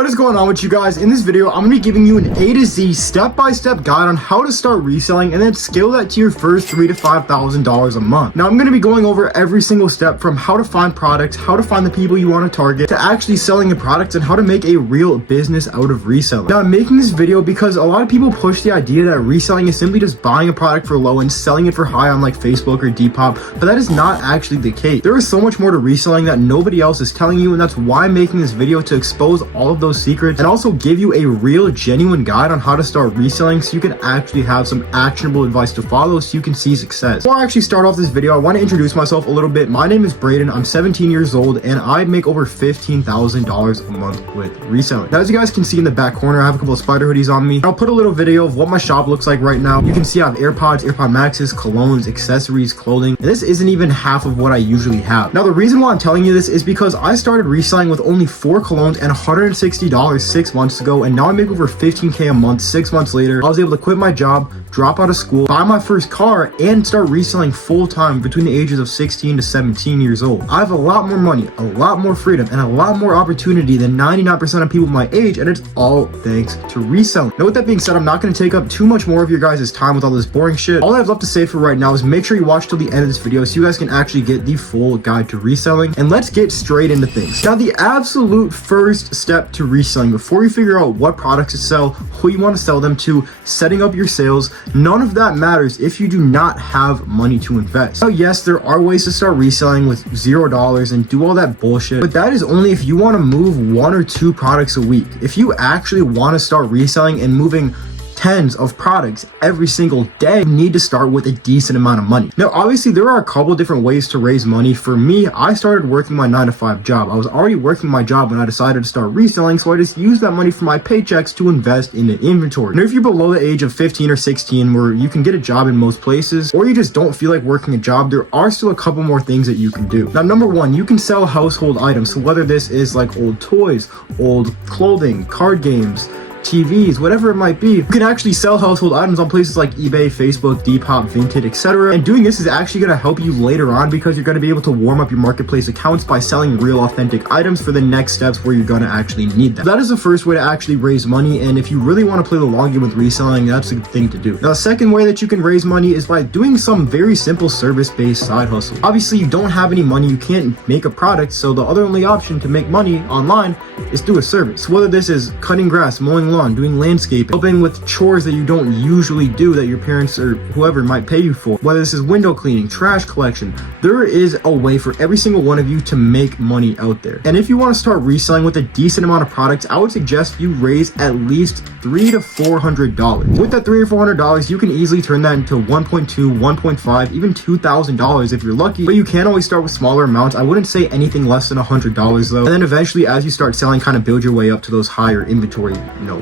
What is going on with you guys? In this video, I'm going to be giving you an A to Z step-by-step guide on how to start reselling and then scale that to your first $3,000 to $5,000 a month. Now, I'm going to be going over every single step from how to find products, how to find the people you want to target, to actually selling the products and how to make a real business out of reselling. Now, I'm making this video because a lot of people push the idea that reselling is simply just buying a product for low and selling it for high on like Facebook or Depop, but that is not actually the case. There is so much more to reselling that nobody else is telling you, and that's why I'm making this video, to expose all of those secrets and also give you a real genuine guide on how to start reselling so you can actually have some actionable advice to follow so you can see success. Before I actually start off this video, I want to introduce myself a little bit. My name is Braden. I'm 17 years old and I make over $15,000 a month with reselling. Now, as you guys can see in the back corner, I have a couple of spider hoodies on me. I'll put a little video of what my shop looks like right now. You can see I have AirPods, AirPod Maxes, colognes, accessories, clothing, and this isn't even half of what I usually have. Now, the reason why I'm telling you this is because I started reselling with only 4 colognes and $160 6 months ago, and now I make over 15K a month. 6 months later, I was able to quit my job, drop out of school, buy my first car, and start reselling full-time between the ages of 16 to 17 years old. I have a lot more money, a lot more freedom, and a lot more opportunity than 99% of people my age, and it's all thanks to reselling. Now, with that being said, I'm not going to take up too much more of your guys' time with all this boring shit. All I have left to say for right now is make sure you watch till the end of this video so you guys can actually get the full guide to reselling, and let's get straight into things. Now, the absolute first step to reselling, before you figure out what products to sell, who you want to sell them to, setting up your sales, none of that matters if you do not have money to invest. Now, yes, there are ways to start reselling with $0 and do all that bullshit, but that is only if you want to move 1 or 2 products a week. If you actually want to start reselling and moving tens of products every single day, you need to start with a decent amount of money. Now, obviously, there are a couple different ways to raise money. For me, I started working my 9-to-5 job. I was already working my job when I decided to start reselling, so I just used that money from my paychecks to invest in the inventory. Now, if you're below the age of 15 or 16, where you can get a job in most places, or you just don't feel like working a job, there are still a couple more things that you can do. Now, number 1, you can sell household items. So whether this is like old toys, old clothing, card games, TVs, whatever it might be, you can actually sell household items on places like eBay, Facebook, Depop, Vinted, etc. And doing this is actually going to help you later on because you're going to be able to warm up your marketplace accounts by selling real authentic items for the next steps where you're going to actually need them. So that is the first way to actually raise money, and if you really want to play the long game with reselling, that's a good thing to do. Now, the second way that you can raise money is by doing some very simple service-based side hustle. Obviously, you don't have any money, you can't make a product, so the only option to make money online is through a service. So whether this is cutting grass, mowing lawn, doing landscaping, helping with chores that you don't usually do that your parents or whoever might pay you for, whether this is window cleaning, trash collection, there is a way for every single one of you to make money out there. And if you want to start reselling with a decent amount of products, I would suggest you raise at least $300 to $400. With that $300 or $400, you can easily turn that into $1.2, $1.5, even $2,000 if you're lucky, but you can always start with smaller amounts. I wouldn't say anything less than $100 though, and then eventually as you start selling, kind of build your way up to those higher inventory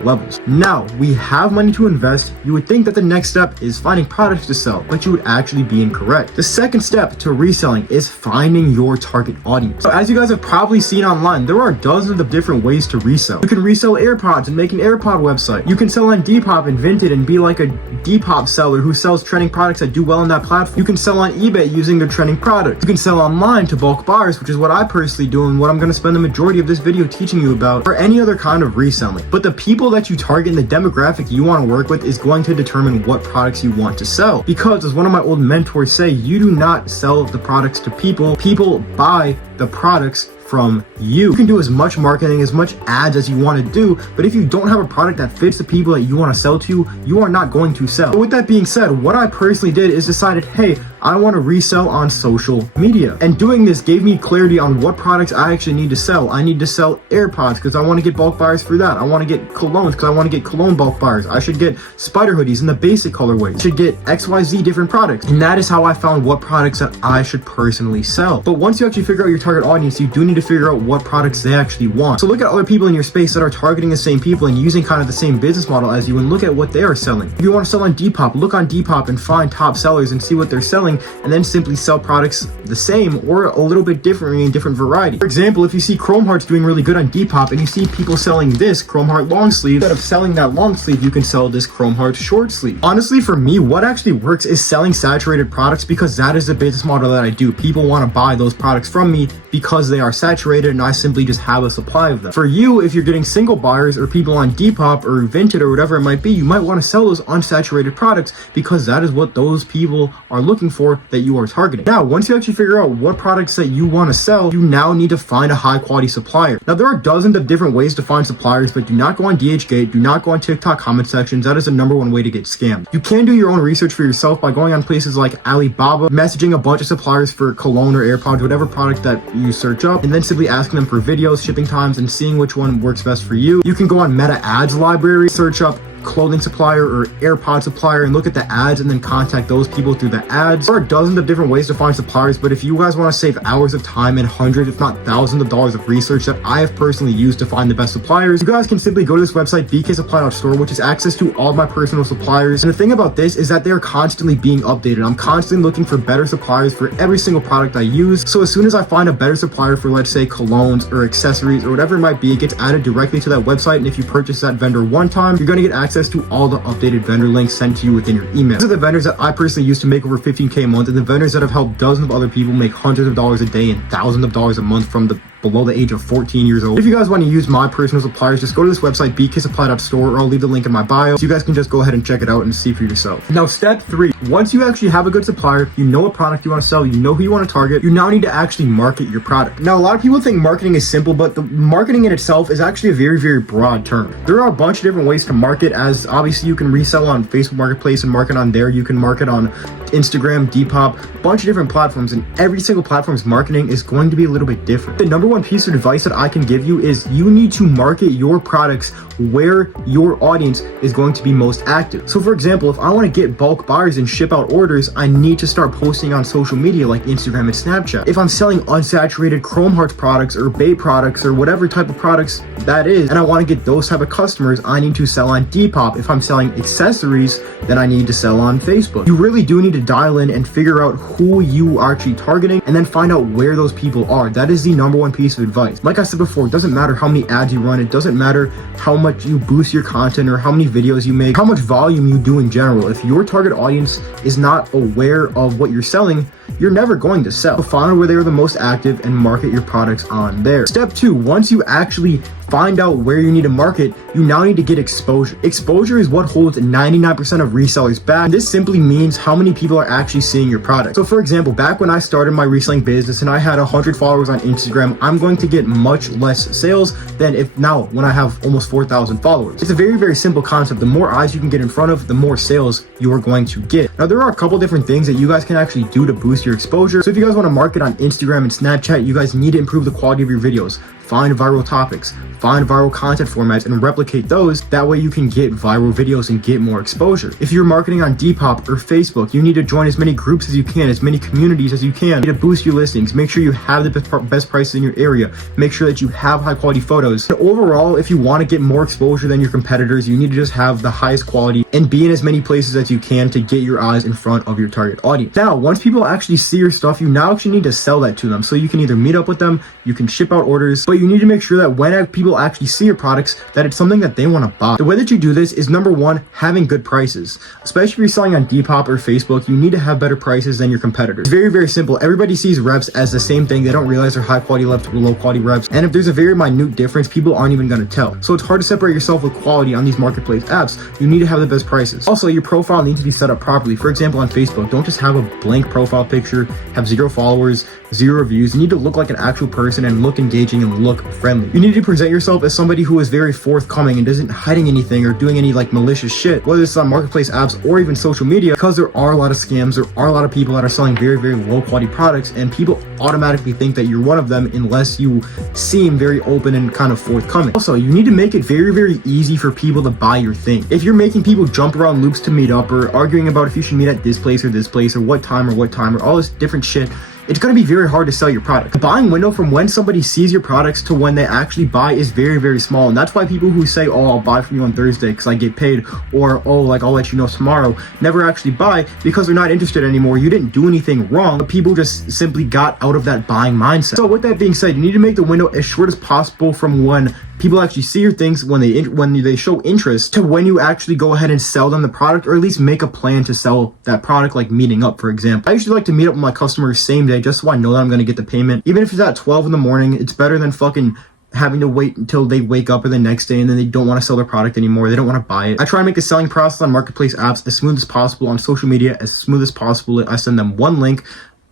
levels. Now, we have money to invest. You would think that the next step is finding products to sell, but you would actually be incorrect. The second step to reselling is finding your target audience. So as you guys have probably seen online, there are dozens of different ways to resell. You can resell AirPods and make an AirPod website. You can sell on Depop and Vinted and be like a Depop seller who sells trending products that do well on that platform. You can sell on eBay using their trending products. You can sell online to bulk buyers, which is what I personally do and what I'm going to spend the majority of this video teaching you about, or any other kind of reselling. But the people that you target and the demographic you want to work with is going to determine what products you want to sell. Because as one of my old mentors say, you do not sell the products to people. People buy the products from you. You can do as much marketing, as much ads as you want to do, but if you don't have a product that fits the people that you want to sell to, you are not going to sell. So with that being said, what I personally did is decided, hey, I want to resell on social media. And doing this gave me clarity on what products I actually need to sell. I need to sell AirPods because I want to get bulk buyers for that. I want to get colognes because I want to get cologne bulk buyers. I should get spider hoodies in the basic colorway. I should get XYZ different products. And that is how I found what products that I should personally sell. But once you actually figure out your target audience, you do need to figure out what products they actually want. So look at other people in your space that are targeting the same people and using kind of the same business model as you, and look at what they are selling. If you want to sell on Depop, look on Depop and find top sellers and see what they're selling. selling and then simply sell products the same or a little bit differently in different variety. For example, if you see Chrome Hearts doing really good on Depop and you see people selling this Chrome Heart long sleeve, instead of selling that long sleeve, you can sell this Chrome Heart short sleeve. Honestly, for me, what actually works is selling saturated products because that is the business model that I do. People want to buy those products from me because they are saturated and I simply just have a supply of them. For you, if you're getting single buyers or people on Depop or Vinted or whatever it might be, you might want to sell those unsaturated products because that is what those people are looking for that you are targeting. Now, once you actually figure out what products that you want to sell, you now need to find a high quality supplier. Now, there are dozens of different ways to find suppliers, but do not go on DHgate, do not go on TikTok comment sections. That is the number one way to get scammed. You can do your own research for yourself by going on places like Alibaba, messaging a bunch of suppliers for cologne or AirPods, whatever product that you search up, and then simply asking them for videos, shipping times, and seeing which one works best for you. You can go on Meta Ads Library, search up clothing supplier or AirPod supplier and look at the ads and then contact those people through the ads. There are dozens of different ways to find suppliers, but if you guys want to save hours of time and hundreds if not thousands of dollars of research that I have personally used to find the best suppliers, you guys can simply go to this website bk.supply.store, which is access to all of my personal suppliers. And the thing about this is that they're constantly being updated. I'm constantly looking for better suppliers for every single product I use, so as soon as I find a better supplier for, let's say, colognes or accessories or whatever it might be, it gets added directly to that website. And if you purchase that vendor one time, you're going to get access to all the updated vendor links sent to you within your email. These are the vendors that I personally use to make over $15K a month, and the vendors that have helped dozens of other people make hundreds of dollars a day and thousands of dollars a month from the below the age of 14 years old. If you guys want to use my personal suppliers, just go to this website bk.supply.store, or I'll leave the link in my bio so you guys can just go ahead and check it out and see for yourself. Now, step 3, once you actually have a good supplier, you know what product you want to sell, you know who you want to target, you now need to actually market your product. Now, a lot of people think marketing is simple, but the marketing in itself is actually a very, very broad term. There are a bunch of different ways to market, as obviously you can resell on Facebook Marketplace and market on there. You can market on Instagram, Depop, a bunch of different platforms, and every single platform's marketing is going to be a little bit different. The number one piece of advice that I can give you is you need to market your products where your audience is going to be most active. So for example, if I want to get bulk buyers and ship out orders, I need to start posting on social media like Instagram and Snapchat. If I'm selling unsaturated Chrome Hearts products or Bay products or whatever type of products that is, and I want to get those type of customers, I need to sell on Depop. If I'm selling accessories, then I need to sell on Facebook. You really do need to dial in and figure out who you are actually targeting and then find out where those people are. That is the number one piece of advice. Like I said before, it doesn't matter how many ads you run, it doesn't matter how much you boost your content or how many videos you make, how much volume you do in general. If your target audience is not aware of what you're selling, you're never going to sell. So find out where they are the most active and market your products on there. Step 2, once you actually find out where you need to market, you now need to get exposure. Exposure is what holds 99% of resellers back. This simply means how many people are actually seeing your product. So for example, back when I started my reselling business and I had 100 followers on Instagram, I'm going to get much less sales than if now when I have almost 4,000 followers. It's a very, very simple concept. The more eyes you can get in front of, the more sales you are going to get. Now, there are a couple different things that you guys can actually do to boost your exposure. So if you guys want to market on Instagram and Snapchat, you guys need to improve the quality of your videos. Find viral topics, find viral content formats, and replicate those. That way you can get viral videos and get more exposure. If you're marketing on Depop or Facebook, you need to join as many groups as you can, as many communities as you can. You need to boost your listings. Make sure you have the best prices in your area. Make sure that you have high quality photos. And overall, if you want to get more exposure than your competitors, you need to just have the highest quality and be in as many places as you can to get your eyes in front of your target audience. Now, once people actually see your stuff, you now actually need to sell that to them. So you can either meet up with them, you can ship out orders, but you need to make sure that when people actually see your products, that it's something that they want to buy. The way that you do this is, number one, having good prices. Especially if you're selling on Depop or Facebook, you need to have better prices than your competitors. It's very, very simple. Everybody sees reps as the same thing. They don't realize they're high quality reps or low quality reps. And if there's a very minute difference, people aren't even going to tell. So it's hard to separate yourself with quality on these marketplace apps. You need to have the best prices. Also, your profile needs to be set up properly. For example, on Facebook, don't just have a blank profile picture, have 0 followers, 0 reviews. You need to look like an actual person and look engaging and look friendly. You need to present yourself as somebody who is very forthcoming and isn't hiding anything or doing any like malicious shit, whether it's on marketplace apps or even social media, because there are a lot of scams. There are a lot of people that are selling very, very low quality products, and people automatically think that you're one of them unless you seem very open and kind of forthcoming. Also, you need to make it very, very easy for people to buy your thing. If you're making people jump around loops to meet up, or arguing about if you should meet at this place or what time or all this different shit, it's going to be very hard to sell your product. The buying window from when somebody sees your products to when they actually buy is very, very small. And that's why people who say, oh, I'll buy from you on Thursday because I get paid, or oh, like I'll let you know tomorrow, never actually buy because they're not interested anymore. You didn't do anything wrong, but people just simply got out of that buying mindset. So with that being said, you need to make the window as short as possible from when people actually see your things, when they show interest, to when you actually go ahead and sell them the product, or at least make a plan to sell that product, like meeting up, for example. I usually like to meet up with my customers same day just so I know that I'm going to get the payment. Even if it's at 12 in the morning, it's better than fucking having to wait until they wake up or the next day and then they don't want to sell their product anymore. They don't want to buy it. I try to make the selling process on marketplace apps as smooth as possible, on social media as smooth as possible. I send them one link,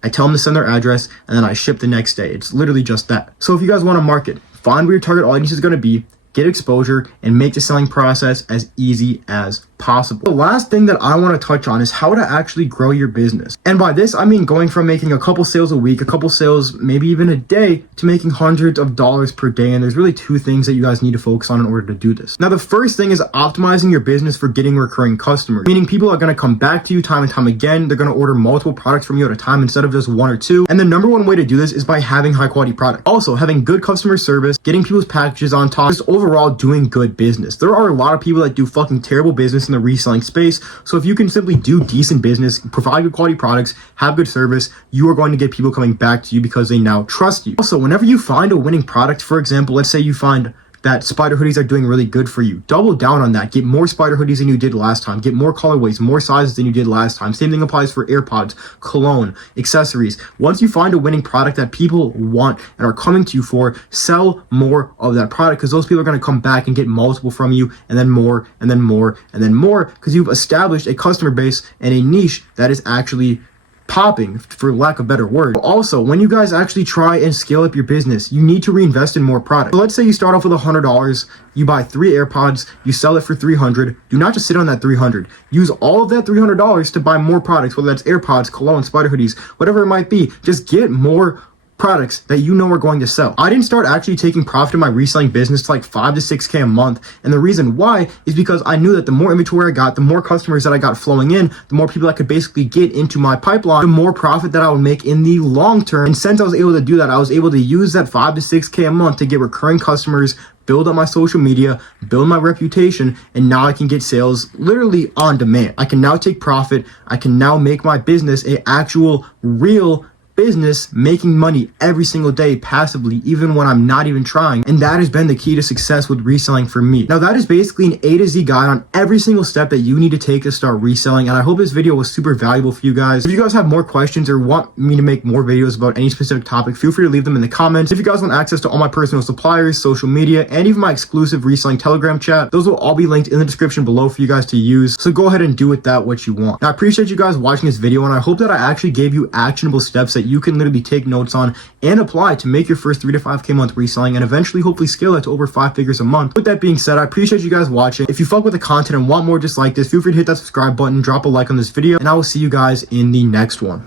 I tell them to send their address, and then I ship the next day. It's literally just that. So if you guys want to market, find where your target audience is going to be, get exposure, and make the selling process as easy as possible. The last thing that I want to touch on is how to actually grow your business. And by this, I mean going from making a couple sales a week, a couple sales, maybe even a day, to making hundreds of dollars per day. And there's really two things that you guys need to focus on in order to do this. Now, the first thing is optimizing your business for getting recurring customers, meaning people are going to come back to you time and time again. They're going to order multiple products from you at a time instead of just one or two. And the number one way to do this is by having high quality product. Also, having good customer service, getting people's packages on top, just overall doing good business. There are a lot of people that do fucking terrible business in the reselling space. So if you can simply do decent business, provide good quality products, have good service, you are going to get people coming back to you because they now trust you. Also, whenever you find a winning product, for example, let's say you find that spider hoodies are doing really good for you, double down on that. Get more spider hoodies than you did last time. Get more colorways, more sizes than you did last time. Same thing applies for AirPods, cologne, accessories. Once you find a winning product that people want and are coming to you for, sell more of that product, because those people are going to come back and get multiple from you, and then more, and then more, and then more, because you've established a customer base and a niche that is actually popping, for lack of a better word. Also, when you guys actually try and scale up your business, you need to reinvest in more product. So let's say you start off with $100, you buy 3 AirPods, you sell it for $300. Do not just sit on that $300. Use all of that $300 to buy more products, whether that's AirPods, cologne, spider hoodies, whatever it might be. Just get more products that you know are going to sell. I didn't start actually taking profit in my reselling business to like 5 to 6K a month. And the reason why is because I knew that the more inventory I got, the more customers that I got flowing in, the more people I could basically get into my pipeline, the more profit that I would make in the long term. And since I was able to do that, I was able to use that 5 to 6K a month to get recurring customers, build up my social media, build my reputation, and now I can get sales literally on demand. I can now take profit. I can now make my business an actual real business, making money every single day passively, even when I'm not even trying. And that has been the key to success with reselling for me. Now, that is basically an A to Z guide on every single step that you need to take to start reselling. And I hope this video was super valuable for you guys. If you guys have more questions or want me to make more videos about any specific topic, feel free to leave them in the comments. If you guys want access to all my personal suppliers, social media, and even my exclusive reselling Telegram chat, those will all be linked in the description below for you guys to use. So go ahead and do with that what you want. Now, I appreciate you guys watching this video, and I hope that I actually gave you actionable steps that you can literally take notes on and apply to make your first 3 to 5K month reselling, and eventually hopefully scale it to over 5 figures a month. With that being said, I appreciate you guys watching. If you fuck with the content and want more just like this, feel free to hit that subscribe button, drop a like on this video, and I will see you guys in the next one.